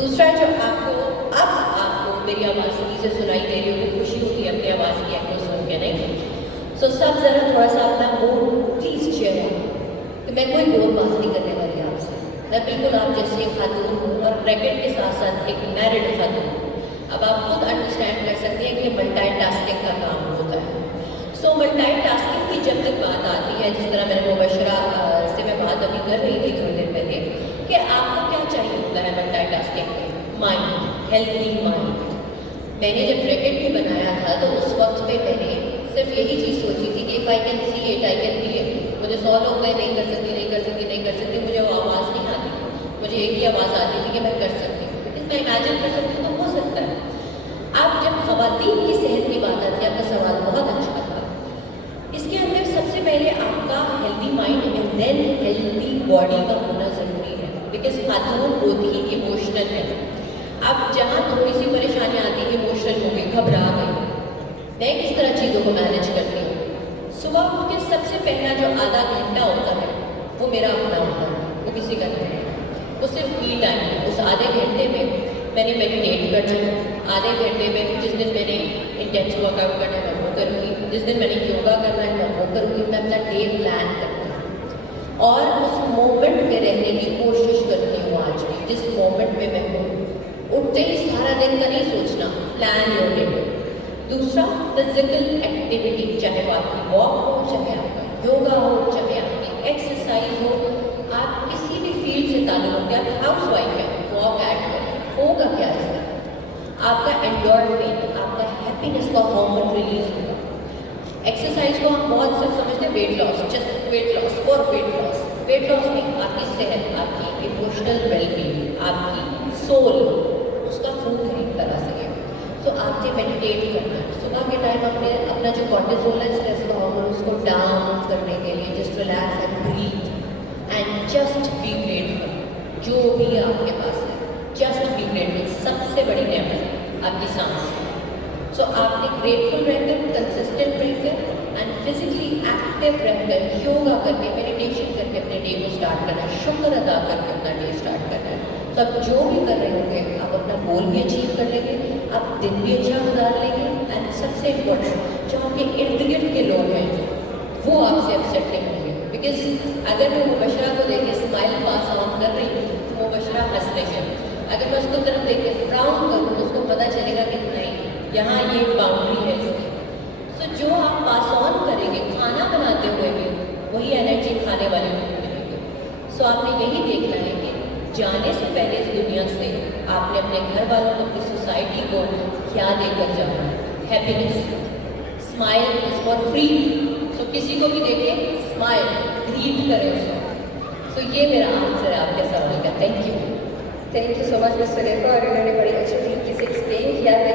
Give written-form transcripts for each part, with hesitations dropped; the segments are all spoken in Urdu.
دوسرا جو آپ کو میری آواز سے سنائی دے رہی ہوگی، خوشی ہوتی ہے اپنی آواز کی ایکو سن کے، نہیں؟ سو سب ذرا تھوڑا سا اپنا موڈ پلیز چیئر اپ، کہ میں کوئی بور بات نہیں کرنے والی آپ سے، میں بالکل آپ جیسے خاتون ہوں، اور ریکٹ کے ساتھ ساتھ ایک میرڈ خاتون ہوں۔ اب آپ خود انڈرسٹینڈ کر سکتے ہیں کہ ملٹی ٹاسکنگ کا کام ہوتا ہے۔ سو ملٹی ٹاسکنگ کی جب تک بات آتی ہے، جس طرح میں نے مبشرہ سے میں بات ابھی کر رہی تھی تھوڑی دیر پہلے، کہ آپ کو کیا چاہیے ہوتا ہے ملٹی ٹاسکنگ میں؟ Mind, healthy mind. میں نے جب ریکٹ بھی بنایا تھا تو اس وقت پہ میں نے صرف یہی چیز سوچی تھی کہ if I can see it I can be it. مجھے 100 لوگ میں نہیں کر سکتی، مجھے وہ آواز نہیں آتی، مجھے ایک ہی آواز آتی تھی کہ میں کر سکتی ہوں، لیکن میں امیجن کر سکتی ہوں تو ہو سکتا ہے۔ اب جب خواتین کی صحت کی بات آتی ہے، آپ کا سوال بہت اچھا تھا، اس کے اندر سب سے پہلے آپ کا healthy mind and then healthy body کا ہونا ضروری ہے، بیکاز خاتون ہوتی ہی ایموشنل ہے۔ اب جہاں تھوڑی سی پریشانی آتی ہے، ایموشنل ہو گئی، گھبرا گئی، میں کس طرح چیزوں کو مینیج کرتی ہوں؟ صبح اٹھ کے سب سے پہلا جو آدھا گھنٹہ ہوتا ہے وہ میرا اپنا ہوتا ہے، وہ کسی کا نہیں ہے، وہ صرف می ٹائم ہے۔ اس آدھے گھنٹے میں میں نے میڈیٹیٹ کرنا ہے، آدھے گھنٹے میں جس دن میں نے انٹینس ورک آؤٹ کرنا ہے میں وہ کروں گی، جس دن میں نے یوگا کرنا ہے میں وہ کروں گی۔ میں اپنا ڈے پلان کرتی ہوں اور اس مومنٹ میں رہنے کی کوشش کرتی ہوں۔ آج بھی جس مومنٹ میں میں ہوں، اٹھتے ہی سارا دن کا نہیں سوچنا، پلان یور ڈے۔ دوسرا فزیکل ایکٹیویٹی، چاہے وہ آپ کی واک ہو، چاہے آپ کا یوگا ہو، چاہے آپ کی ایکسرسائز ہو، آپ کسی بھی فیلڈ سے تعلق ہوتے ہیں، آپ ہاؤس وائف ہیں، واک ایٹ کریں، ہوگا کیا اس کا؟ آپ کا انڈورفن، آپ کا ہیپینس کا ہارمون ریلیز ہوگا۔ ایکسرسائز کو ہم بہت صرف سمجھتے ہیں weight loss, just weight loss اور ویٹ لاس نہیں، آپ کی صحت، آپ کی ایموشنل ویل بینگ، آپ کی سول، اس کا فوڈ ہے ایک طرح سے۔ سو آپ نے میڈیٹیٹ کرنا ہے صبح کے ٹائم، اپنا جو کارٹیزول ہے اسٹریس کا ہارمون، اس کو ڈاؤن کرنے کے لیے just relax and breathe and just be grateful. جو بھی آپ کے پاس ہے جسٹ بی گریٹفل۔ سب سے بڑی نعمت آپ کی سانس۔ سو آپ نے گریٹفل رہ کر، کنسسٹنٹ رہ کر اینڈ فزیکلی ایکٹیو رہ کر، یوگا کر کے، میڈیٹیشن کر کے اپنے ڈے کو اسٹارٹ کرنا ہے، شکر ادا کر کے اپنا ڈے اسٹارٹ کرنا ہے۔ تو آپ جو بھی کر رہے ہوں گے، آپ اپنا گول بھی اچیو کر لیں گے، آپ دن بھی اچھا گزار لیں گے، اینڈ سب سے امپورٹنٹ جو آپ کے ارد گرد کے لوگ ہیں وہ آپ سے اپسیٹ نہیں ہوں گے، بیکاز اگر میں مبشرہ کو دیکھ کے اسمائل پاس آن کر رہی ہوں تو مبشرہ ہنس لیں گے، اگر میں اس کو طرف دیکھ کے فراؤن کروں تو اس کو پتہ چلے گا کہ نہیں، یہاں یہ باؤنڈری ہے اس کی۔ سو جو آپ پاس آن کریں گے کھانا بناتے ہوئے بھی، وہی انرجی کھانے والے کو ملے گی۔ سو آپ نے یہی دیکھنا ہے کہ جانے سے پہلے اس دنیا سے آپ نے اپنے گھر والوں کو، اپنی سوسائٹی کو کیا دے کر جانا ہے؟ Happiness. Smile is for free. So کسی کو بھی دیکھیں، اسمائل، گریٹ کریں اس کو۔ سو یہ میرا آنسر ہے آپ کے سوال کا۔ تھینک یو سو مچ مس ریفا، اور انہوں نے بڑی اچھی طریقے سے ایکسپلین کیا ہے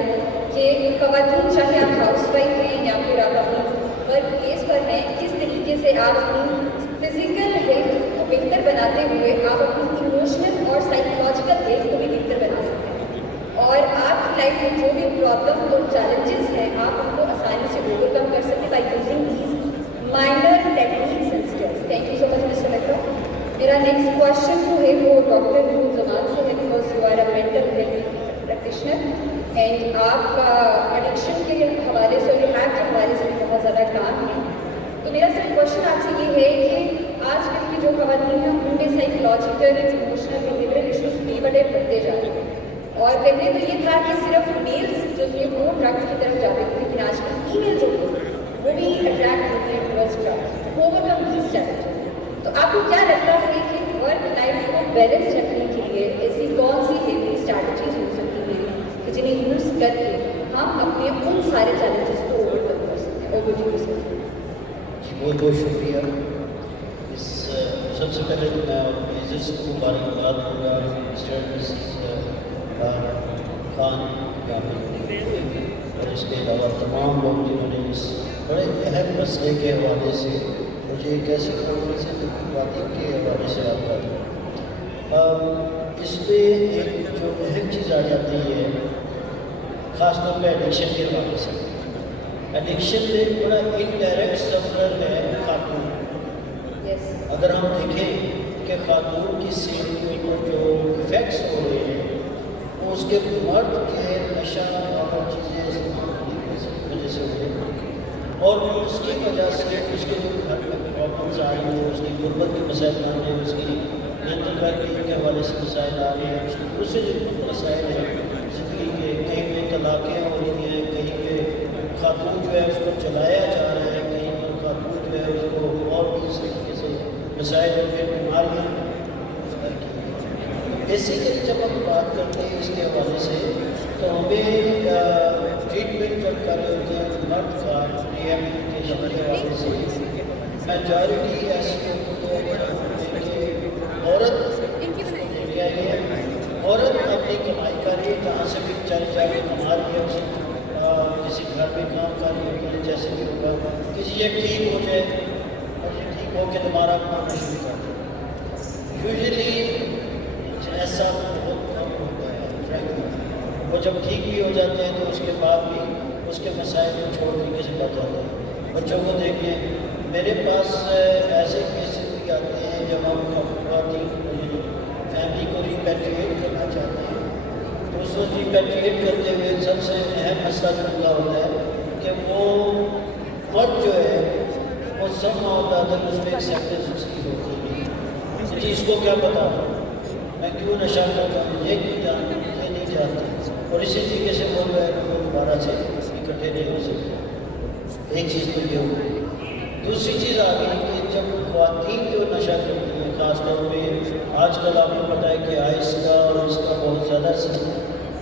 کہ خواتین، چاہے آپ ہاؤس وائف ہیں یا پھر آپ اپنی ورک پلیس پر ہیں، کس طریقے سے آپ اپنی فزیکل ہیلتھ کو بہتر بناتے ہوئے آپ اپنی ایموشنل اور سائیکولوجیکل ہیلتھ کو بھی بہتر بنا سکتے ہیں، اور آپ کی لائف میں جو بھی پرابلم اور چیلنجز ہیں آپ ان کو آسانی سے اوور کم کر سکتے by using these minor techniques and skills. Thank you so much mister Mehta. میرا نیکسٹ کوشچن جو ہے وہ ڈاکٹر نور زمان سے ہے، because you are a mental health practitioner and آپ کا ایڈکشن کے حوالے سے اور ریہیب کے حوالے سے بھی بہت زیادہ کام ہے۔ تو میرا صرف کوشچن آپ سے یہ ہے کہ آج کل کی جو خواتین ہیں ان میں سائیکولوجیکل، ایموشنل، بیہیویئرل ایشوز بھی بڑے بڑھتے جا رہے ہیں، اور پہلے تو یہ تھا کہ صرف میلز جو تھے وہ ڈرگس کی طرف جاتے تھے، لیکن آج کل فیمیل جو ہوتے ہیں وہ بھی اٹریکٹ ہوتے ہیں towards drugs, over come these challenges. تو آپ کو کیا لگتا ہے کہ ورک لائف کو بیلنس رکھنے کے لیے ایسی کون سی ہیلتھی اسٹریٹجیز ہو سکتی ہیں کہ جنہیں یوز کر کے ہم اپنے ان سارے چیلنجز کو اوورکم کر سکتے ہیں، اوور کر سکتے ہیں؟ بہت بہت شکریہ۔ سب سے پہلے میں عزت کو مبارکباد دوں گا مسٹر خان اور اس کے علاوہ تمام لوگ جنہوں نے اس بڑے اہم مسئلے کے حوالے سے مجھے ایک ایسی کانفرنس خواتین کے حوالے سے رابطہ دیا۔ اس میں ایک جو اہم چیز آ جاتی ہے خاص طور پہ ایڈکشن کے حوالے سے، ایڈکشن میں بڑا انڈائریکٹ سفرر ہے خاتون۔ اگر ہم دیکھیں کہ خاتون کی صحت کو جو افیکٹس ہو رہے ہیں کے مرد کے نشہ اور چیزیں استعمال کی وجہ سے ہوئے اور اس کی وجہ سے اس کے جو گھر میں پرابلمس آ رہی ہیں، اس کی غربت کے مسائل آ رہے ہیں، اس کی مینٹل ویلبینگ کے حوالے سے مسائل آ رہے ہیں، اس کے دوسرے جو مسائل ہیں زندگی کے، کہیں پہ طلاقیں ہو رہی ہیں، کہیں پہ خاتون جو ہے اس کو چلایا جا رہا ہے، کہیں پر خاتون جو ہے اس کو اور بھی اس طریقے سے مسائل ہو کے بیماریاں بیسیکلی جب ہم بات کرتے ہیں اس کے حوالے سے تو ہمیں ٹریٹمنٹ جب کر رہے ہوتے ہیں مرد کا ریہیبلیٹیشن کے حوالے سے میجارٹی ایسی ہوتی ہے کہ عورت کیا یہ ہے عورت اپنی کمائی کر رہی ہے، جہاں سے بھی چل جا کے کما رہی ہے، کسی گھر میں کام کر رہی ہے، جیسے بھی ہوگا کسی ایک ٹھیک ہو جائے اور یہ ٹھیک ہو کے دوبارہ کمانا شروع کر دے. یوزلی ایسا بہت کم ہوتا ہے فرینکلی. وہ جب ٹھیک بھی ہو جاتے ہیں تو اس کے بعد بھی اس کے مسائل کو چھوڑ طریقے سے بچ جاتا ہے. بچوں کو دیکھیں، میرے پاس ایسے کیسز بھی آتے ہیں جب ہم فیملی کو ریپیٹریٹ کرنا چاہتے ہیں تو اس کو ریپیٹریٹ کرتے ہوئے سب سے اہم مسئلہ جو ہوتا ہوتا ہے کہ وہ مرد جو ہے وہ سب ہوتا ہے اس میں ایکسیپٹنس اس کی ہوتی ہے جی اس کو کیا پتا میں کیوں نشہ کرتا ہوں، یہ کیوں جانتا ہوں، یہ نہیں جانتا، اور اسی طریقے سے وہ جو ہے وہ دوبارہ سے اکٹھے نہیں ہو سکتے. ایک چیز تو یہ ہو گئی. دوسری چیز آ گئی کہ جب خواتین جو نشہ کرتی ہیں خاص طور پہ آج کل آپ کو پتہ ہے کہ آئس کا اور اس کا بہت زیادہ سلسلہ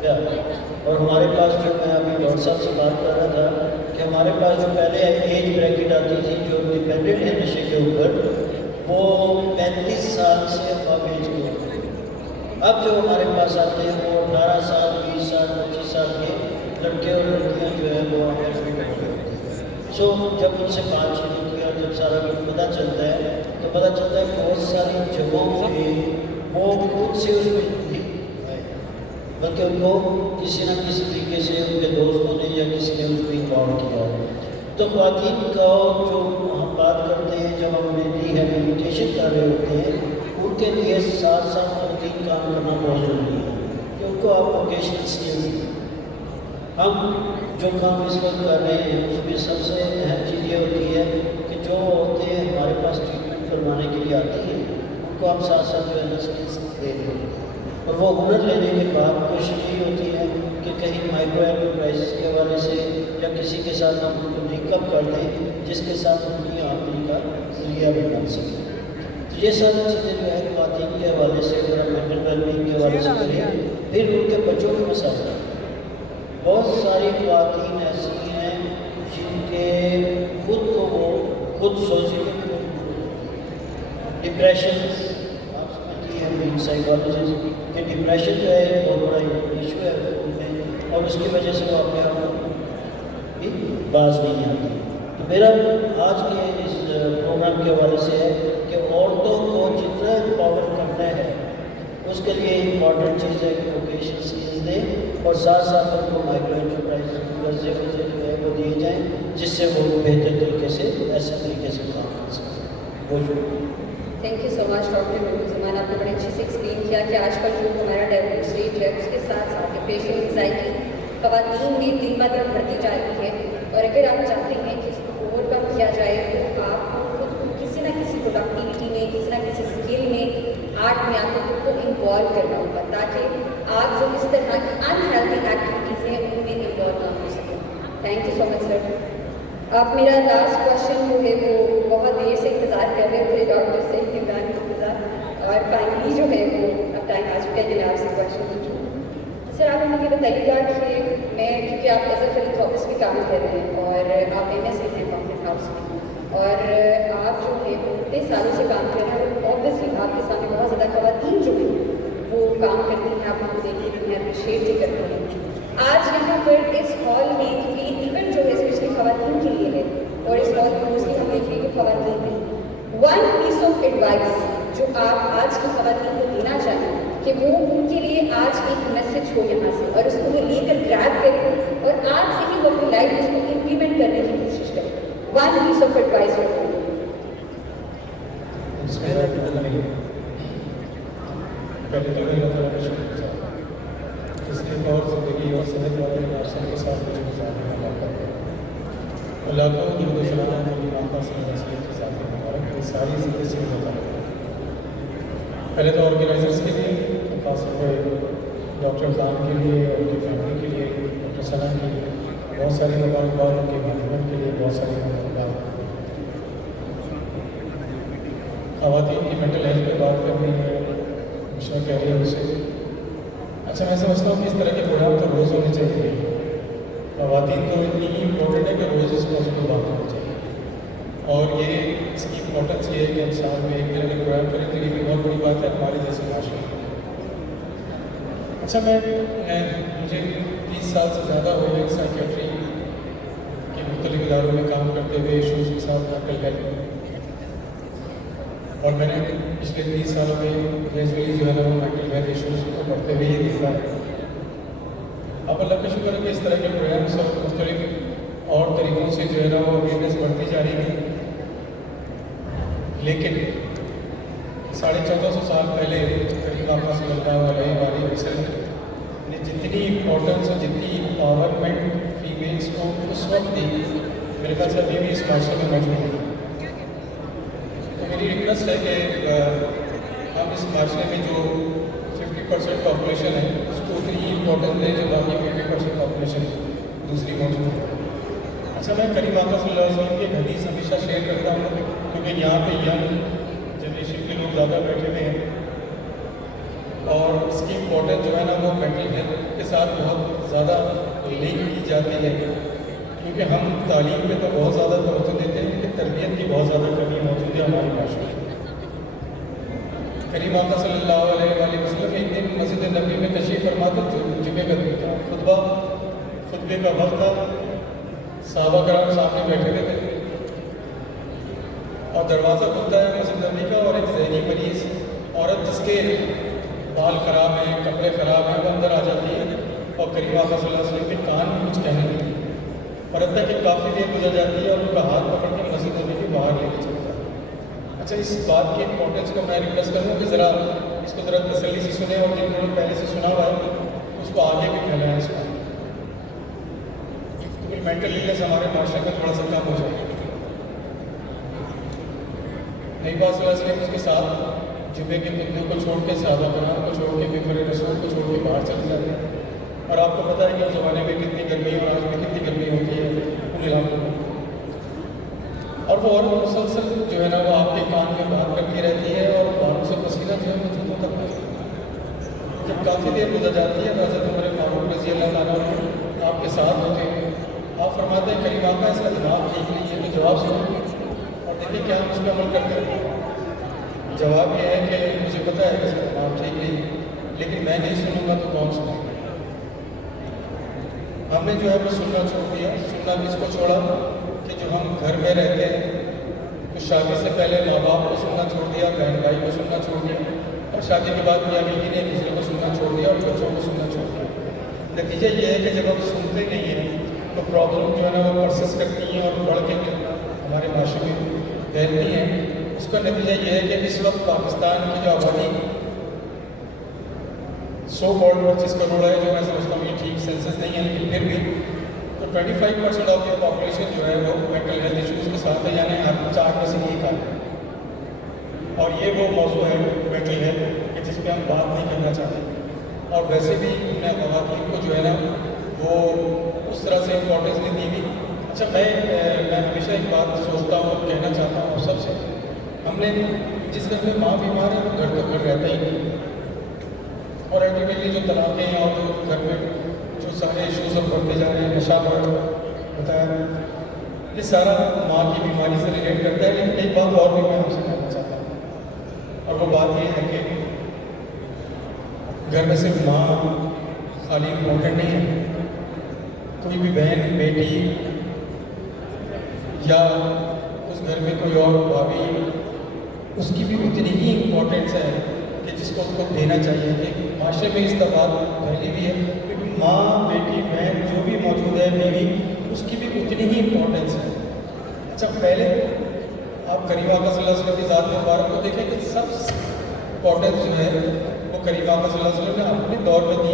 ہے، اور ہمارے پاس جو میں ابھی ڈاکٹر صاحب سے بات کر رہا تھا کہ ہمارے پاس جو پہلے ایج بریکٹ آتی تھی جو ڈپینڈنٹ ہے نشے کے اوپر وہ 35 سال سے اب ایج کے اوپر. اب جو ہمارے پاس آتے ہیں وہ 18 سال 20 سال 25 سال کے لڑکے اور لڑکیاں جو ہیں وہ ہمیں سو جب ان سے بات شروع کی اور جب سارا کچھ پتہ چلتا ہے تو پتہ چلتا ہے بہت ساری جگہوں پہ وہ خود سے اس میں نہیں آئے بلکہ ان کو کسی نہ کسی طریقے سے ان کے دوستوں نے یا کسی نے اس کو انوالو کیا. تو خواتین کا جو ہم بات کرتے ہیں جب ہم ریہیبلیٹیشن کر رہے ہوتے ہیں ان کے لیے ساتھ ساتھ اور 3 کام کرنا بہت ضروری ہے کہ ان کو آپ ووکیشنل اسکلز دیں. ہم جو کام اس وقت کر رہے ہیں اس میں سب سے اہم چیز یہ ہوتی ہے کہ جو عورتیں ہمارے پاس ٹریٹمنٹ کروانے کے لیے آتی ہیں ان کو ہم ساتھ ساتھ جو ہے نا اسکلز دے دیں، اور وہ ہنر لینے کے بعد کوشش یہ ہوتی ہے کہ کہیں مائکرو انٹرپرائزز کے حوالے سے یا کسی کے ساتھ ہم ان کو لنک اپ کر دیں جس کے ساتھ ان کی آمدنی کا ذریعہ بھی بن سکے. تو یہ ساری چیزیں جو ہے خواتین کے حوالے سے اگر ہم مینٹل ویلبینگ کے حوالے سے کریں پھر ان کے بچوں کے مسائل. بہت ساری خواتین ایسی ہیں جن کے خود کو وہ خود سوچنے میں ڈپریشن آپ سمجھتی ہیں سائیکالوجسٹ کہ ڈپریشن جو ہے بہت بڑا ایشو ہے ان میں اور اس کی وجہ سے وہ اپنے آپ کو بھی باز نہیں آتی. تو میرا آج کے اس پروگرام کے حوالے سے ہے کہ عورتوں کو جتنا امپاور کرنا ہے اس کے لیے امپورٹنٹ چیز ہے کہ ووکیشنل اسکلز دیں اور ساتھ ساتھ ان کو مائکرو انٹرپرائز قرضے جو ہے وہ دیے جائیں جس سے وہ بہتر طریقے سے ایسے طریقے سے کام کر سکیں. بہت شکریہ. Thank you so much doctor زمان. آپ نے بڑے اچھے سے ایکسپلین کیا کہ آج کل جو ہمارا ڈیولپمنٹ ریٹ ہے اس کے ساتھ ساتھ ڈپریشن انزائٹی خواتین میں دن بہ دن بڑھتی جا رہی ہے، اور اگر آپ چاہتے ہیں کہ اس کو اوور کم کیا جائے تو آپ خود کو کسی نہ کسی پروڈکٹیوٹی میں کسی نہ کسی اسکل میں آرٹ میں آپ کو خود کو انوالو کرنا ہوگا تاکہ آپ جو اس طرح کی انہیلتھی ایکٹیویٹیز ہیں ان میں انوالو نہ ہو سکیں. تھینک یو سو مچ سر. آپ میرا لاسٹ کوشچن جو ہے وہ بہت دیر سے انتظار کر رہے تھے ڈاکٹر سے عمران انتظار، اور فائنلی جو ہے وہ اب ٹائم آ چکا ہے کہ میں آپ سے کوشچن پوچھوں. سر آپ مجھے بتائیے گا کہ میں کیونکہ آپ ایز اے فلم آفس میں کام کر رہے ہیں اور آپ ایم ایس بھی ہیں کانفرنس ہاؤس میں، اور آپ جو ہے وہ اتنے سالوں سے کام کر رہے ہیں اور اوبیسلی آپ کے سامنے بہت زیادہ خواتین جو ہیں وہ کام کرتی ہیں، آپ ان کو دیکھتے ہیں اپریشیٹ بھی کرتے ہیں. آج یہاں پر اس ہال میں کیونکہ ایونٹ جو ہے اسپیشلی خواتین کے لیے ہے اور اس ہال میں موسٹلی ہم دیکھ رہے ہیں کہ خواتین ہیں، 1 پیس آف ایڈوائس جو آپ آج کی خواتین کو دینا چاہیں کہ وہ ان کے لیے آج ایک میسج ہو یہاں سے اور اس کو وہ لے کر گریب کریں اور آج سے ہی وہ اپنی لائف میں اس کو امپلیمنٹ کرنے کی کوشش کریں. 1 پیس آف ایڈوائس رکھیں. اس لیے اور زندگی اور صحت والے آپ سب کے ساتھ مجھے گزارنے کا موقع دیا. اللہ کو درود و سلام نبی آقا صلی اللہ علیہ وسلم کے ساتھ مبارک یہ ساری زندگی سے مبارک. پہلے تو آرگنائزرس کے لیے خاص طور پر ڈاکٹر خان کے لیے اور ان کی فیملی کے لیے ڈاکٹر سلام کے لیے بہت ساری مبارکباد, ان کے مینجمنٹ کے لیے بہت ساری مبارکباد. خواتین کی مینٹل ہیلتھ پہ بات کرنی ہے, مشن کہہ رہی ہے اسے. اچھا میں سمجھتا ہوں کہ اس طرح کے پروگرام تو روز ہونے چاہیے. خواتین تو اتنی ہی امپورٹنٹ ہے کہ روز اس موضوع پر بات ہونی چاہیے. اور یہ اس کی امپورٹنس یہ ہے کہ ہم سال میں ایک طرح کے پروگرام کریں تو یہ بھی بہت بڑی بات ہے ہمارے جیسے معاشرے میں. اچھا مجھے 30 سال سے زیادہ ہو گئے سائیکیٹری کے مختلف اداروں میں کام کرتے ہوئے ایشوز کے ساتھ مینٹل ہیلتھ, اور میں نے پچھلے 30 سالوں میں گریجولی جو ہے نا وہ مینٹل ہیلتھ ایشوز کو پڑھتے ہوئے ہی دیکھا ہے. اب اللہ کا شکر ہے کہ اس طرح کے پروگرامس اور مختلف اور طریقوں سے جو ہے نا وہ اویئرنیس بڑھتی جا رہی ہے. لیکن 1450 سال پہلے کریم آقا صلی اللہ علیہ وسلم نے جتنی امپورٹنس اور جتنی امپاورمنٹ فیمیلس کو اس وقت دی, میرے خیال سے ابھی بھی اس معاشرے میں موجود ہے. تو میری ریکویسٹ ہے کہ ہم اس معاشرے میں جو 50% پاپولیشن ہے اس کو اتنی امپورٹنس دیں جو باقی 50% پاپولیشن دوسری موجود ہے. اچھا میں کریم آقا صلی اللہ علیہ وسلم کی ایک حدیث ہمیشہ شیئر کرتا ہوں کیونکہ یہاں پہ ینگ جنریشن کے لوگ زیادہ بیٹھے ہوئے ہیں, اور اس کی امپورٹنس جو ہے نا وہ مینٹل ہیلتھ کے ساتھ بہت زیادہ لنک کی جاتی ہے. کیونکہ ہم تعلیم پہ تو بہت زیادہ توجہ دیتے ہیں کہ تربیت کی بہت زیادہ کمی موجود ہے ہمارے معاشرے میں. کریم آقا صلی اللہ علیہ وسلم ایک دن مسجد نبی میں تشریف فرما کر جمعے کا دن تھا, خطبے کا وقت تھا, صحابہ کرام سامنے بیٹھے ہوئے تھے اور دروازہ کھلتا ہے مسجد نبی کا, اور ایک ذہنی مریض عورت جس کے بال خراب ہیں, کپڑے خراب ہیں, وہ اندر آ جاتی ہے اور کریم آقا صلی اللہ علیہ وسلم کے کان میں کچھ کہنے لگی. اور اب تک کہ کافی دیر گزر جاتی ہے اور ان کا ہاتھ پکڑ کے مسجد نبی کے باہر لے کے چلتا ہے. اچھا اس بات کی امپورٹنس کو میں ریکویسٹ کروں کہ ذرا اس کو ذرا تسلی سے سنیں, اور جن لوگوں نے پہلے سے سنا ہوا ہے اس کو آگے بھی پھیلائیں. اس بات تو پھر مینٹل ایلنس ہمارے معاشرے میں تھوڑا سا کم ہو جائے گا. نئی بات صلی اللہ علیہ وسلم اس کے ساتھ جمعے کے خطبے کو چھوڑ کے, صحابہ کرام کو چھوڑ کے, ممبر رسول کو چھوڑ کے باہر چلے جاتے ہیں. اور آپ کو پتہ ہے کہ اس زمانے میں کتنی گرمی اور آج میں کتنی گرمی ہوتی ہے ان علاقوں میں. اور وہ عورت مسلسل جو ہے نا وہ آپ کے کان میں بات کرتی رہتی ہے اور باتوں سے پسینہ جو ہے وہ جوتوں تک ہے. جب کافی دیر گزر جاتی ہے تو حضرت عمر فاروق رضی اللہ تعالیٰ آپ کے ساتھ ہوتے ہیں. آپ فرماتے ہیں کریم آقا اس کا دماغ ٹھیک نہیں ہے, تو جواب سنیں اور دیکھیں کیا ہم اس پہ عمل کرتے ہیں. جواب یہ ہے کہ مجھے پتہ ہے کہ اس کا دماغ ٹھیک نہیں ہے, لیکن میں نہیں سنوں گا تو کون سنوں گا. ہم نے جو ہے وہ سننا چھوڑ دیا. سننا بھی اس کو چھوڑا کہ جو ہم گھر میں رہتے ہیں تو شادی سے پہلے ماں باپ کو سننا چھوڑ دیا, بہن بھائی کو سننا چھوڑ دیا, اور شادی کے بعد میاں بیوی نے ایک دوسرے کو سننا چھوڑ دیا اور بچوں کو سننا چھوڑ دیا. نتیجہ یہ ہے کہ جب ہم سنتے نہیں ہیں تو پرابلم جو ہے نا وہ پرسس کرتی ہیں اور بڑھ کے ہمارے معاشرے میں پھیلتی ہیں. اس کا نتیجہ یہ ہے کہ اس وقت پاکستان کی جو آبادی 125 کروڑ ہے, جو میں سمجھتا ہوں یہ ٹھیک سینسس نہیں ہے, لیکن پھر بھی تو 25% آف دی پاپولیشن جو ہے وہ مینٹل ہیلتھ ایشوز کے ساتھ ہے, یعنی ہر 4 میں سے ایک آدمی. اور یہ وہ موضوع ہے مینٹل ہیلتھ کہ جس پہ ہم بات نہیں کرنا چاہتے. اور ویسے بھی ہم نے خواتین کو جو ہے نا وہ اس طرح سے امپورٹنس نہیں دی ہوئی. اچھا میں ہمیشہ ایک بات سوچتا ہوں اور کہنا چاہتا ہوں سب سے, ہم نے جس گھر میں ماں بیمار ہے وہ گھر تو گھر رہتا ہی نہیں. اور الٹیمیٹلی جو طلاقیں ہیں اور جو گھر میں جو سارے ایشوز اب بڑھتے جا رہے ہیں, نشہ بڑھ بتایا, یہ سارا ماں کی بیماری سے ریلیٹ کرتا ہے. لیکن ایک بات اور بھی میں آپ سے کہنا چاہتا ہوں, اور وہ بات یہ ہے کہ گھر میں صرف ماں خالی امپورٹنٹ نہیں ہے, کوئی بھی بہن بیٹی یا اس گھر میں کوئی اور بھابھی, اس کی بھی اتنی ہی امپورٹنس ہے کہ جس کو اس کو دینا چاہیے. کہ معاشرے میں اس بات پھیلی بھی ہے کہ ماں بیٹی بہن جو بھی موجود ہے بیوی, اس کی بھی اتنی ہی امپورٹنس ہے. اچھا پہلے آپ کریم آقا صلی اللہ علیہ وسلم کی ذات مبارک کو دیکھیں کہ سب امپورٹنس جو ہے وہ کریم آقا صلی اللہ علیہ وسلم نے اپنے دور میں دی,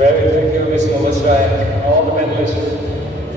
Very thank you, Miss Mohammed Shrai, all the panelists.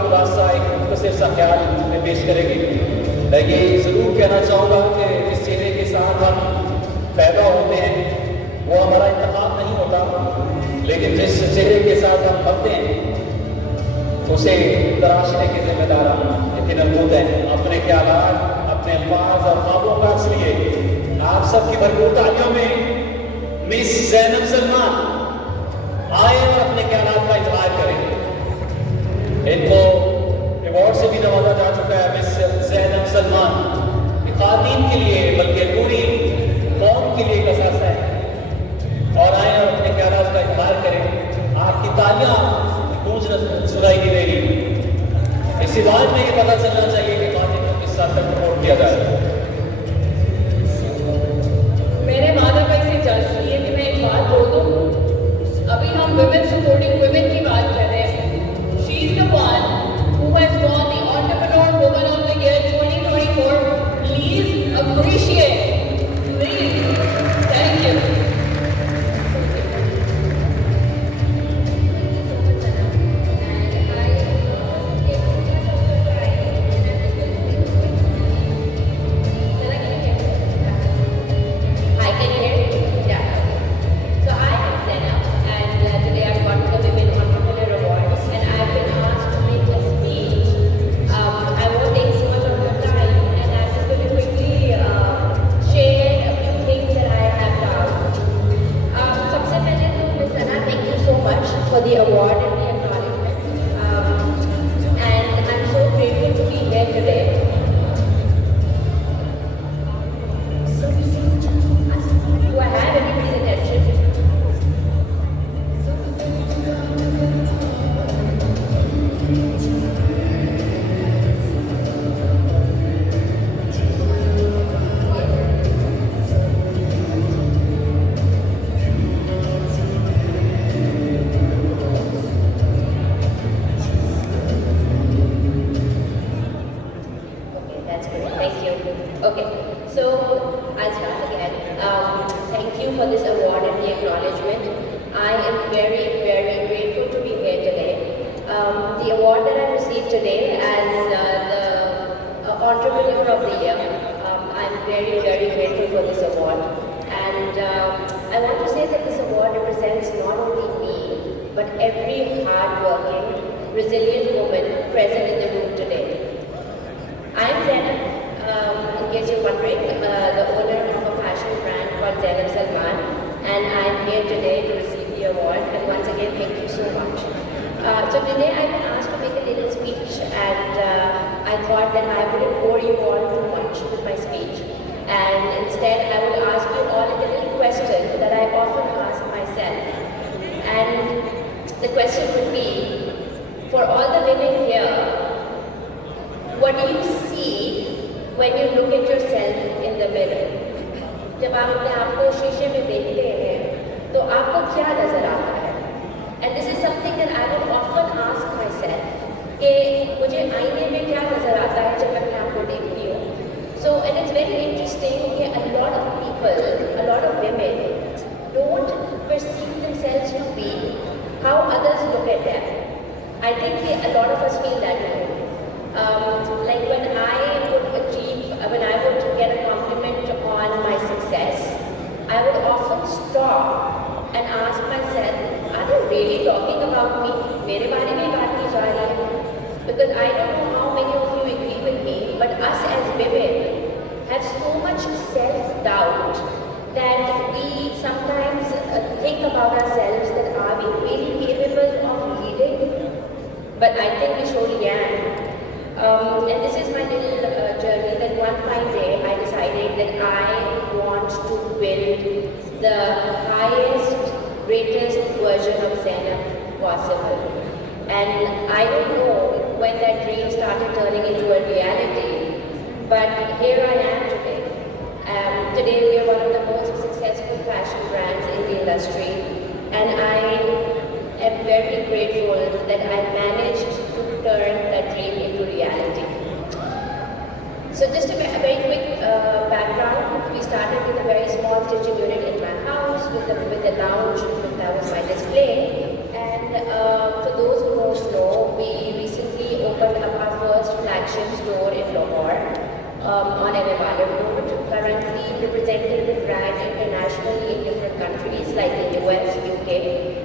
خلاصہ ایک مختصر سا خیال میں پیش کریں گے. میں یہ ضرور کہنا چاہوں گا کہ جس چہرے کے ساتھ ہم پیدا ہوتے ہیں وہ ہمارا انتخاب نہیں ہوتا، لیکن جس چہرے کے ساتھ ہم مرتے ہیں اسے تراشنے کے ذمہ دار ہم نمود ہیں. اپنے خیالات، اپنے الفاظ اور خوابوں کا اس لیے آپ سب کی بھرپور تالیوں میں مس زینب سلمان آئے اور اپنے خیالات کا اظہار کریں. ان کو ایوارڈ سے بھی نوازا جا چکا ہے. مس زینب سلمان خواتین کے لیے بلکہ پوری قوم کے لیے ایک اثاثہ ہے، اور آئیں اور اپنے خیالات کا اظہار کریں. آپ کی تالیاں گونج سنائی نہیں دے رہی. اسی بات میں یہ پتہ چلنا چاہیے کہ خواتین کو کس حد تک سپورٹ کیا جائے. میں نے مانا بھائی سے اجازت لی ہے کہ میں ایک بات بول دوں. ابھی ہم ویمن سپورٹنگ ویمن کی بات کر رہے ہیں. She is the one who has gone the entrepreneur woman of the year 2024. Please appreciate. Please. Thank you. For the award and the acknowledgement, and I'm so grateful to be here today. Do I have anybody's attention? Okay, so I'll start again. Thank you for this award and the acknowledgement. I am very, very grateful to be here today. The award that I received today as the Entrepreneur of the Year, I'm very, very grateful for this award. And I want to say that this award represents not only me, but every hard-working, resilient woman present in the room today. I'm Zainab. In case you're wondering, the owner of a fashion brand called Zainab Salman, and I'm here today to receive the award. And once again, thank you so much. So today I've been asked to make a little speech, and I thought that I wouldn't bore you all too much with my speech, and instead I would ask you all a little question that I often ask myself. And the question would be, for all the women here, what do you see when you look at yourself in the mirror? جب آپ اپنے آپ کو شیشے میں دیکھتے ہیں تو آپ کو کیا نظر آتا ہے؟ And this is something that I would often ask myself, کہ مجھے آئینے میں کیا نظر آتا ہے جب میں اپنے آپ کو دیکھتی ہوں. So and it's very interesting کہ a lot of people, a lot of women don't perceive themselves to be how others look at them. I think a lot of us feel that way. Like when I would get a compliment on my success, I would often stop and ask myself, are they really talking about me? Mere baare mein baat ki ja rahi hai? Because I don't know how many of you agree with me, but us as women have so much self-doubt that we sometimes think about ourselves that are we really capable of leading? But I think we surely am. And this is my little journey that one fine day I decided that I want to build the highest, greatest version of Zainab possible. And I don't know when that dream started turning into a reality, but here I am today. Today we are one of the most successful fashion brands in the industry, and I am very grateful that I managed to turn that dream into reality. So just a very quick background. We started with a very small stitching unit in my house with the lounge, that was my display. And for those who don't know, we recently representing the brand internationally in different countries like the US, UK,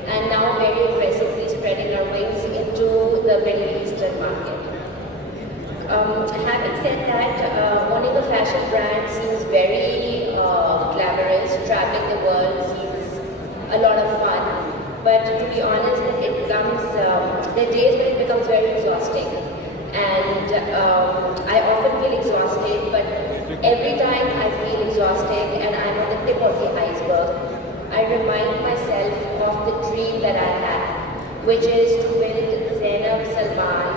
and now very aggressively spreading our wings into the Middle Eastern market. Having said that, owning a fashion brand seems very glamorous. Traveling the world seems a lot of fun. But to be honest, it becomes, there are days when it becomes very exhausting. And I often feel exhausted, but every time I feel exhausted and I'm on the tip of the iceberg, I remind myself of the dream that I had, which is to build Zainab Salman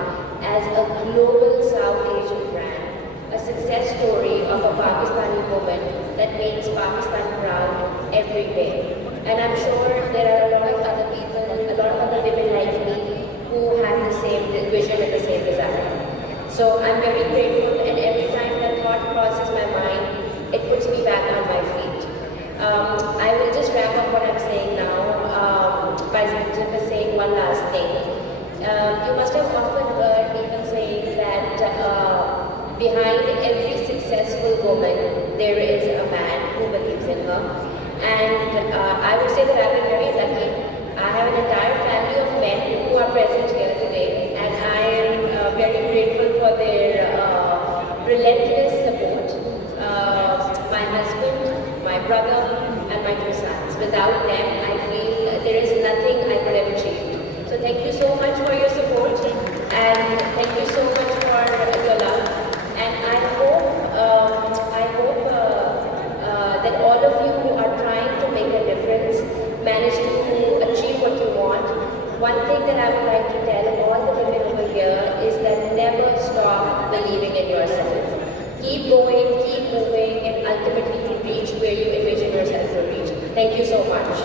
as a global South Asian brand, a success story of a Pakistani woman that makes Pakistan proud every day. And I'm sure there are a lot of other people, a lot of other women like me who have the same vision and the same desire. So I'm very grateful, and every time that thought crosses my mind, it puts me back on my feet. I will just wrap up what I'm saying now by just saying one last thing. You must have often heard people saying that behind every successful woman, there is a man who believes in her. And I would say that I've been very lucky. I have an entire family of men who are present here today, and I am very grateful for their relentless support. My husband, my brother, and my 2 sons. Without them, I feel there is nothing I could have achieved. So thank you so much for your support, and thank you so much for your love. And I hope that all of you who are trying to make a difference manage to achieve what you want. One thing that I would like to tell all the women over here is that never stop believing in yourself. Keep going, keep moving, and ultimately to reach where you envision yourself to reach. Thank you so much.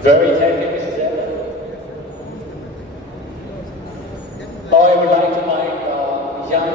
Very thank you, Mrs. Ella. Now I would like to invite Young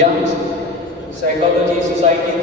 Young Psychology Society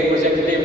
representative